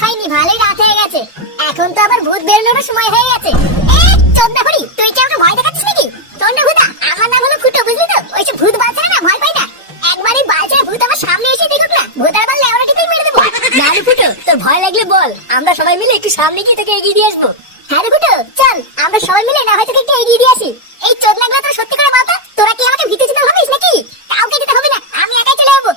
খাইনি, ভালোই রাত হয়ে গেছে। এখন তো আবার ভূত বেরোনোর সময় হয়ে গেছে। চোদনা করি, তুই কি আমাকে ভয় দেখাচ্ছিস নাকি? তোর না ভূতা, আমার নাম হলো ফুটো, বুঝলি তো? ওইসব ভূত বাচ্চারা না ভয় পাই না। একবারই বাচ্চারা ভূত আমার সামনে এসে দেখুক না, ভূতার বাল লেওড়াটিতেই মেরে দেবো। না রে ফুটো, তোর ভয় লাগলে বল, আমরা সবাই মিলে একটু সামনে গিয়ে তোকে এগিয়ে দিয়ে আসবো। হ্যাঁ রে ফুটো, চল আমরা সবাই মিলে না হয় তোকে একটু এগিয়ে দিয়ে আসি। এই চোদনাগুলো তো সত্যি করে বলতো, তোরা কি আমাকে ভীতু চিন্তা ভাবিস নাকি? কাউকে দিতে হবে না, আমি একাই চলে যাবো।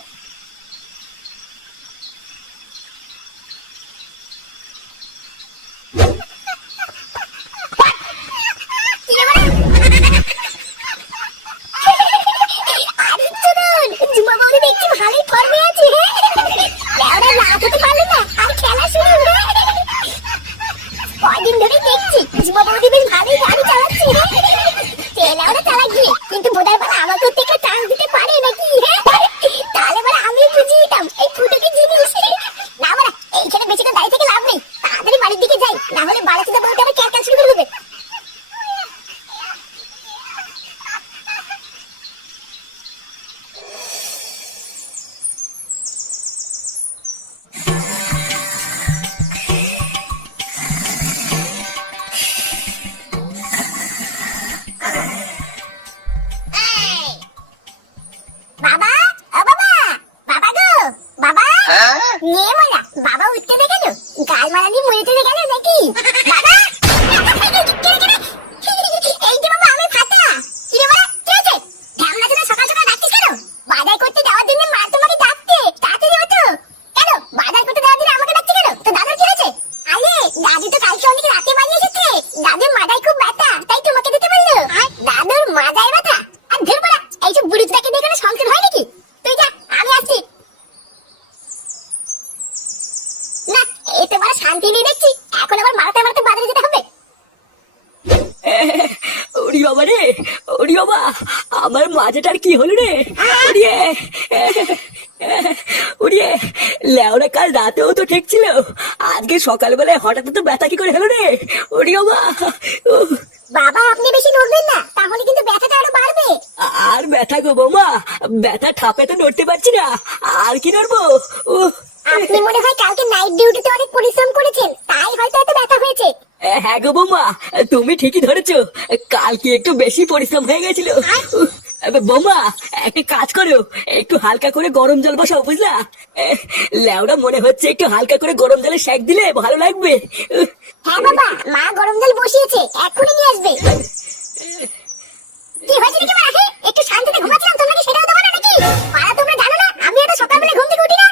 কয়দিন ধরে দেখছি যুবা বৌদি বেশ ভালোই গাড়ি চালাচ্ছে, তেলাওটা চালাচ্ছি, কিন্তু বোধহয় বলে আমাকে থেকে চান্স দিতে পারে নাকি? তাহলে বলে আমি বুঝিয়ে দিতাম এই ফুটোকে জিনিস। না বলা, এইখানে বেশিটা দাঁড়িয়ে থেকে লাভ নেই, তাড়াতাড়ি বাড়ির দিকে যাই, না হলে বাড়ি থেকে বলতে আবার ক্যাট শুরু করে দেবে। বাবা, ও বাবা, বাবা গো, বাবা। নিয়ে মারা, বাবা উঠতে দেখে গেল, গাল মারা দিয়ে মরে চলে গেল নাকি? বাবা, এই যে বাবা আমি ফাটা। কি রে বাবা, কি হয়েছে? ঢামনা চলে সকাল সকাল ডাকছিস কেন? বাজার করতে যাওয়ার জন্য মা তোমাকে ডাকতে, তাড়াতাড়ি ওঠো। কেন বাজার করতে যাওয়ার জন্য আমাকে ডাকছে কেন? তো দাদুর কি হয়েছে? আরে দাদু তো কালকে অনেক রাতে বাড়ি এসেছে, দাদুর মাথায় খুব ব্যথা, তাই তোমাকে দিতে বললো। দাদুর মাথায় ব্যথা? আর ধুর বাড়া, এইসব বুড়িটাকে দিয়ে কোনো সংসার হয় নাকি? তুই যা, আমি আসছি। না, এতে বড় শান্তি নেই দেখছি, এখন আবার মারতে মারতে বাজারে যেতে হবে। ওরে বাবা রে, ওরে বাবা, আমার মাজাটার কি হলো রে? ওরে ওরে, লেওরা কাল রাতেও তো ঠিক ছিল, আজকে সকালবেলায় হঠাৎ তো ব্যথা কি করে হলো রে? ওরে বাবা, বাবা আপনি বেশি নড়বেন না, তাহলে কিন্তু ব্যথাটা আরো বাড়বে। আর ব্যথা গো বৌমা, ব্যথা ঠাপে তো নড়তে পারছি না, আর কি নড়বো? আপনি মনে হয় কালকে নাইট ডিউটিতে অনেক পরিশ্রম করেছেন, তাই হয়তো এত ব্যথা হয়েছে। হ্যাঁ গো বৌমা, তুমি ঠিকই ধরেছো, কালকে একটু বেশি পরিশ্রম হয়ে গেছিল। বৌমা একটা কাজ করো, একটু হালকা করে গরম জল বসাও, বুঝলা? লেওরা মনে হচ্ছে একটু হালকা করে গরম জলে সেক দিলে ভালো লাগবে। হ্যাঁ বাবা, মা গরম জল বসিয়েছে, এক্ষুনি নিয়ে আসবে। কি হয়েছে নাকি মা? একটু শান্তিতে ঘুমাচ্ছিলাম, তোমরা কি সেটাও দেবো না নাকি? পাড়া তোমরা জানো না আমি এটা সকালবেলা ঘুম থেকে উঠি না।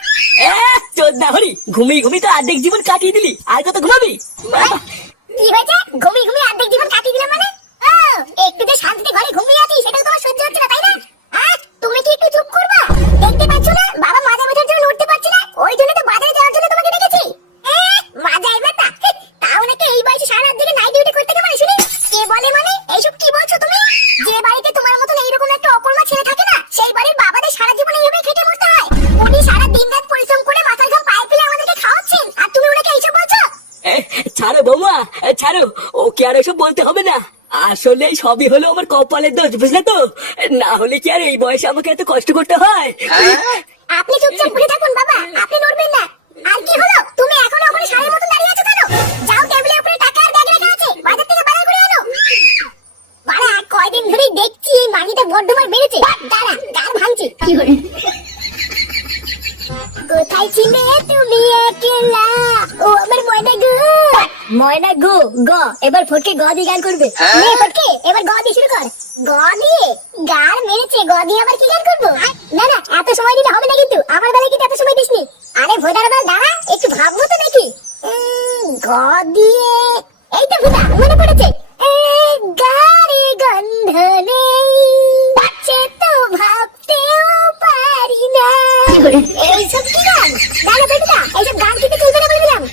চোদ্দা হরি, ঘুমিয়ে ঘুমিয়ে তো অর্ধেক জীবন কাটিয়ে দিলি, আর কত ঘুমাবি? কি হয়েছে? ঘুমিয়ে ঘুমিয়ে অর্ধেক জীবন কাটিয়ে দিলাম মানে? একটু যে শান্তিতে ঘরে ঘুমিয়ে আছি সেটাও তোমার সহ্য হচ্ছে না, তাই না? তুমি কি একটু চুপ করবা? দেখতে পাচ্ছ না বাবা মাজা ব্যথার জন্য উঠতে পারছে না, ওই জন্য তো বাজারে যাওয়ার জন্য তোমাকে ডেকেছি। মাজায় ব্যথা? তাও নাকি এই বয়সে সারা রাত দিকে নাইট ডিউটি করতে পারে শুনি? কে বলে মানে? এইসব কি বলছো তুমি? যে বাড়িতে তোমার মতন এইরকম একটা অকর্মা ছেলে থাকে না, সেই বাড়ির বাবাদের সারা জীবন এইভাবে খেটে মরতে হয়। উনি সারা দিন রাত পরিশ্রম করে মাথার ঘাম পায়ে ফেলে আমাদেরকে খাওয়াচ্ছেন, আর তুমি ওনাকে এইসব বলছো? ছাড়ো বৌমা, ছাড়ো, ওকে আর এসব বলতে হবে না, আসলে সবই হলো আমার কপালের দোষ, বুঝলে তো? না হলে কি আর এই বয়সে আমাকে এত কষ্ট করতে হয়? আপনি চুপচাপ বসে থাকুন বাবা, আপনি নড়বেন না। আর কি হলো, তুমি এখনো ওখানে সারের মতন দাঁড়িয়ে আছো কেন? যাও টেবিলের উপরে টাকা আর ব্যাগ রাখা আছে, বাজার থেকে বাজার করে আনো। বাড়া কয়দিন ধরেই দেখছি এই মাগিটা বড্ডমার বেড়েছে, দাঁড়া গান ভাঙছি। কি হলো? কোথায় ছিলে তুমি একলা, ও আমার ময়না গো। ময়না গো, গ এবার ফটকে গ দিয়ে গান করবে। নে ফটকে, এবার গ দিয়ে শুরু কর। গ দিয়ে গান মেরেছে, গ দিয়ে আবার কি গান করবো? না না, এত সময় দিলে হবে না কিন্তু, আমার বেলায় কিন্তু এত সময় দিসনি। আরে ভোদার বাল দাঁড়া, একটু ভাববো তো নাকি। গ দিয়ে, এই তো ভোদা মনে পড়েছে। গারে গন্ধ নেই, সে তো ভাবতেও পারি না। এইসব কি গান? দাঁড়া বেটা, এইসব গান কিন্তু চলবে না বলে দিলাম।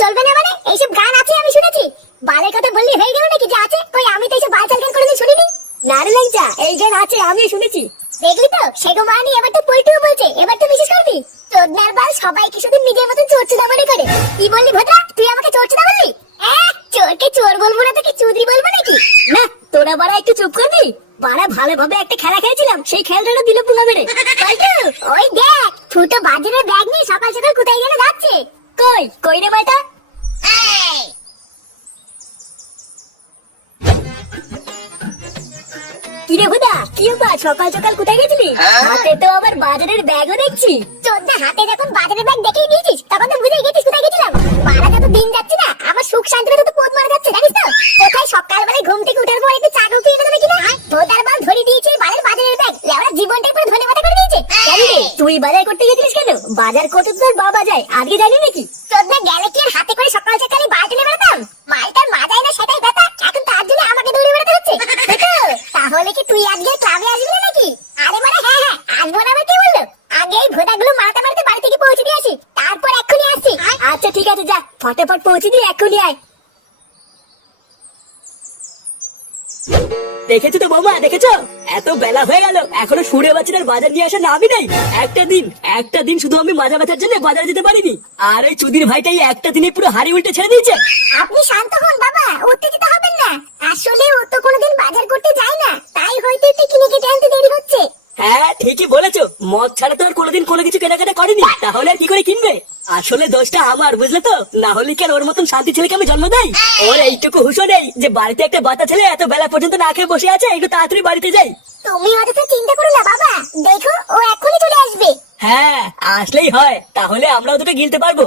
চলবে না মানে? এইসব গান আছে আমি শুনেছি। বালের কথা বললি হয়ে গেল নাকি? যে আছে কই, আমি তো এইসব বালচাল গান কোনোদিন শুনিনি। না রে ল্যাংচা, এই গান আছে, আমিও শুনেছি। দেখলি তো, সেগো মানি এবার তো পল্টুও বলছে, এবার তো বিশ্বাস করবি? চোদনার বাল সবাইকে শুধু নিজের মতন চোরচুদা মনে করে। কি বললি ভদ্রা, তুই আমাকে চোরচুদা বললি? চোরকে চোর বলবো না তোকে চুদরি বলবো নাকি? না, তোরা বাড়া একটু চুপ করবি। বাড়া ভালোভাবে একটা খেলা খেলেছিলাম, সেই খেলাটা দিল পুঙ্গা মেরে। ওই দেখ ফুটো বাজারের ব্যাগ নিয়ে সকাল সকাল কোথায় যেন যাচ্ছে। কই কই রে সকাল সকাল কোথায় গেছিলি? হাতে তো আবার বাজারের ব্যাগও দেখছি। চোদ্দা হাতে যখন বাজারের ব্যাগ দেখেই নিয়েছিস তখন তো বুঝেই গেছিস কোথায় গেছিলাম। মারা যত দিন যাচ্ছে না আমার সুখ শান্তিতে তো পোদ মারা যাচ্ছে জানিস তো। কোথায় সকালবেলায় ঘুম থেকে উঠার পর একটু চা খেয়ে দেবে কিনা ভোদার বাল ধরে দিয়েছে বাজারের ব্যাগ। লেওড়া জীবনটাই পুরো ধনে পাতা করে দিয়েছে। জানি রে তুই বাজার করতে গেছিলিস কেন? বাজার করতে তোর বাবা যায়, আজকে জানি নাকি? চোদ্দা গেলে কি আর হাতে করে সকাল সকালে বালতি নিয়ে বেড়াতাম? মালটার মাথায় না সেটাই ব্যথা, এখন তার জন্য আমাকে দৌড়ে বেড়াতে হচ্ছে। তাহলে কি তুই আজকে ক্লাবে আসবি না নাকি? আরে মানে হ্যাঁ আসবো না আমার কে বললো? আগে এই ভোদাগুলো মারতে মারতে বাড়ি থেকে পৌঁছে দিয়ে আসি, তারপর এক্ষুনি আসছি। আচ্ছা ঠিক আছে যা, ফটাফট পৌঁছে দিয়ে এক্ষুনি আয়। দেখেছো তো বৌমা, দেখেছো? এত বেলা হয়ে গেল এখনো সুরে বাচ্চাদের বাজার নিয়ে আসা নামই নাই। একটা দিন শুধু আমি মাজা ব্যথার জন্য বাজারে যেতে পারিনি, আর এই চুদির ভাইটাই একটা দিনে পুরো হাড়ি উল্টে ছেড়ে দিয়েছে। আপনি শান্ত হন বাবা, উত্তেজিত হবেন না। আসলে ও তো কোনোদিন বাজার করতে যায় না, তাই হয়তো একটু কিনে কেটে আনতে দেরি হচ্ছে। হ্যাঁ ঠিকই বলেছো, মদ ছাড়া তো আর কোনোদিন কোনো কিছু কেনাকাটা করেনি, তাহলে আর কি করে কিনবে? আসলে দোষটা আমার, বুঝলে তো? না হলে কি আর ওর মতন শান্তি ছেলেকে আমি জন্ম দেই? ওর এইটুকু হুঁশও নেই যে বাড়িতে একটা বাচ্চা ছেলে এত বেলা পর্যন্ত না খেয়ে বসে আছে, একটু তাড়াতাড়ি বাড়িতে যাই। তুমি অযথা চিন্তা করো না বাবা, দেখো ও এখনই চলে আসবে। হ্যাঁ আসলেই হয়, তাহলে আমরাও দুটো গিলতে পারবো।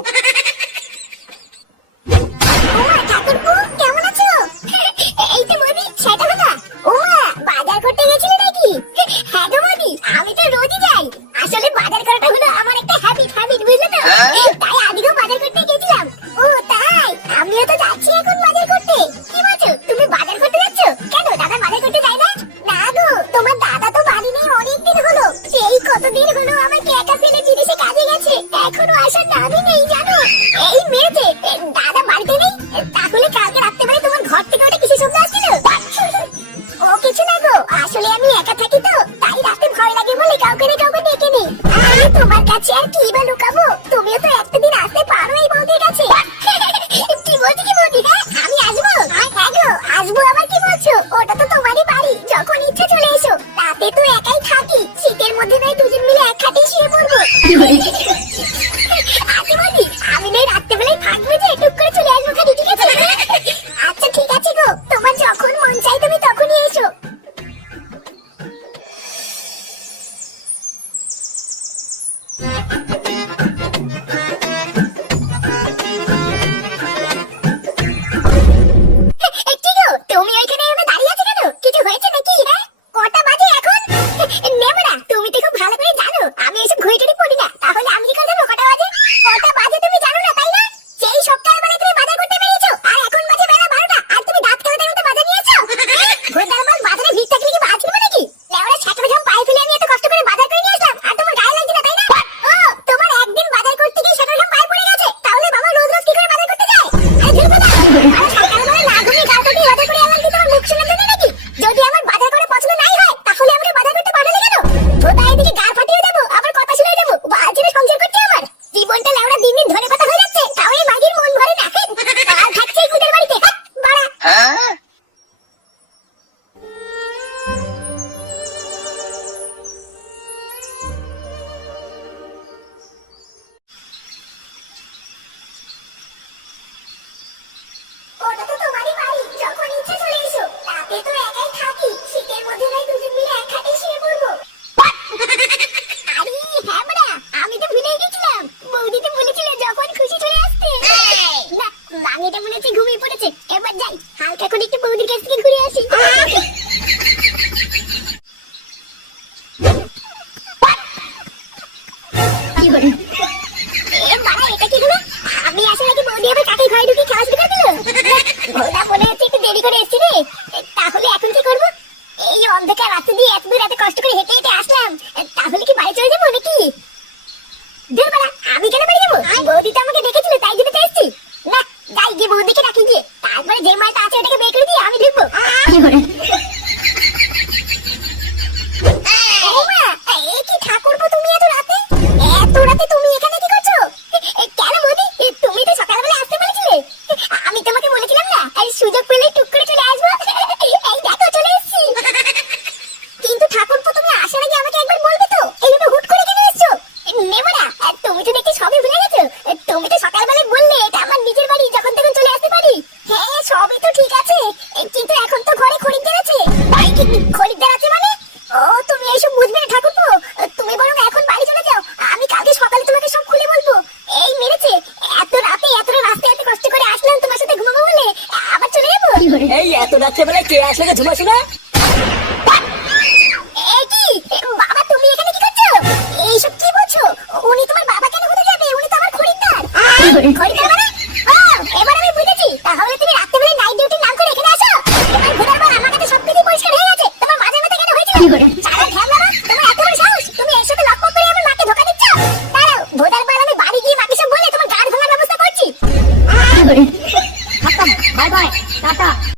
ওমা ঠাকুরপো কেমন আছো? এই তো মোদি সেটা কথা। ওমা বাজার করতে গেছিলে নাকি? হ্যাঁ গো মোদি, আমি তো রোজই যাই। আসলে বাজার করাটা হলো আমার একটা হ্যাবিট বুঝলে তো। তাই আজকেও বাজার করতে গেছিলাম। ও তাই, আমিও তো যাচ্ছি এখন বাজার করতে। কি বলছো তুমি বাজার করতে যাচ্ছ? কেন দাদা বাজার করতে যায় না? না গো, তোমার দাদা তো বাড়ি নেই অনেকদিন হলো। সেই কতদিন হলো আমাকে একা ফেলে বিদেশে কাজে গেছে, এখনো আসার নামই নেই জানো। এই মেয়েতে দাদা বাড়িতে নেই, তাহলে কালকে রাত্রেবেলায় তোমার ঘর থেকে ওটা কিসের শব্দ আসছিল? ও কিছু না গো, আসলে আমি একা থাকি তো, তাই রাতে ভয় লাগে বলে কাউকে ডেকে নিই। আমি তোমার কাছে আর কি বা লুকাবো, তুমিও তো একটা দিন আসতে পারো এই বৌদির কাছে। কি বৌদি হ্যাঁ আমি আসবো। হ্যাঁ গো আসবো, আবার কি বলছো? ওটা তো তোমারই বাড়ি, যখন ইচ্ছা চলে এসো। রাতে তো একাই থাকি, শীতের মধ্যে নয় দুজন মিলে এক খাটে শুয়ে পড়বো। আচ্ছা বৌদি, আমি নয় রাত্রেবেলায় থাকবো যে টুক করে চলে আসবো খালি, ঠিক আছে? আচ্ছা ঠিক আছে গো, তোমার যখন মন চাই তুমি তখনই এসো। কি গো তুমি ওইখানে এমে দাঁড়িয়ে আছো কেন? কিছু হয়েছে নাকি? হ্যাঁ কটা বাজে এখন? নেমরা তুমি তো খুব ভালো করে জানো আমি এসব ঘড়ি পড়ি না, তাহলে আমি কি করে জানবো কটা বাজে? কটা বাজে তুমি জানো না তাই না? সেই সকালবেলা তুমি বাজার করতে বেরিয়েছো, আর এখন বাজে বেলা 12টা, আর তুমি দাঁত কামড়াতে কামড়াতে বাজার নিয়েছো। ভোরবেলা বাজারে ভিড় থাকলে কি বাজার ছিল নাকি? লেওড়া ছাত্র জাম পায়ে ফেলে আমি এত কষ্ট করে বাজার করে নিয়ে আসলাম, আর তোমার গায়ে লাগছে না তাই না? ও তোমার একদিন বাজার করতে গিয়ে ছাত্র জাম পায়ে পড়ে গেছে, তাহলে বাবা রোজ রোজ কি করে বাজার করতে যায়? আরে ধুর কথা, আর সকালবেলা না ঘুমিয়ে গাল কাটিয়ে বাজার করে আনলাম কি তোমার মুখ শুনে দেবে নাকি? যদি আমার বাজার করে পছন্দ নাই হয় তাহলে আমাকে বাজার করতে পাঠালে কেন? ভোদা এদিকে গা ফাটিয়ে যাবো, আবার কথা শুনে যাবো, বালছিরে সংসার করছে আমার। জীবনটা লেওড়া দিন দিন ধরে কথা হয়ে যাচ্ছে, তাও এই মাগির মন ভরে না। আর থাকছে এই কুদের বাড়িতে বাড়া। ওটা তো তোমারই বাড়ি, যখন ইচ্ছা চলে এসো। রাতে তো একাই থাকি, শীতের মধ্যে নয় দুজন মিলে এক খাটে শুয়ে পড়বো। আরে হ্যাঁ বড়া, আমি তো ভুলে গেছিলাম, বৌদি তো বলেছিল যখন খুশি চলে আসতে। না মামিটা মনে হচ্ছে ঘুমিয়ে পড়েছে, এবার যাই হালকা করে একটু বৌদির কাছ থেকে ঘুরে আসি। কি বলে বাড়া, এটা কি হলো? আমি আসে নাকি বৌদি আবার কাকে ঘরে ঢুকে খেলা শুরু করে দিল? ভোলা মনে হচ্ছে একটু দেরি করে এসছি রে, তাহলে এখন কি করবো? এই অন্ধকার রাস্তা দিয়ে এত দূর এত কষ্ট করে হেঁটে হেঁটে আসলাম, তাহলে কি বাড়ি চলে যাবো নাকি? ধুর বাড়া, আমি কেন বাড়ি যাবো? বৌদি তো আমাকে ডেকেছিল তাই জন্য তো এসছি। না যাই গিয়ে বৌদিকে ডাকি গিয়ে, তারপরে যে মালটা আছে ওটাকে বের করে দিয়ে আমি ঢুকবো। ওমা, এই কি ঠাকুরপো তুমি এত রাতে তুমি এখানে কি করছো? কেন বৌদি, তুমি তো সকালবেলা আসতে বলেছিলে। আমি তোমাকে বলেছিলাম না এই সুযোগ পেলে টুক করে চলে আসবো। এই দেখো চলে এসেছি। কিন্তু ঠাকুরপো তুমি আসার আগে রাত্রেবেলায় কে আসলে ঝুমাস না?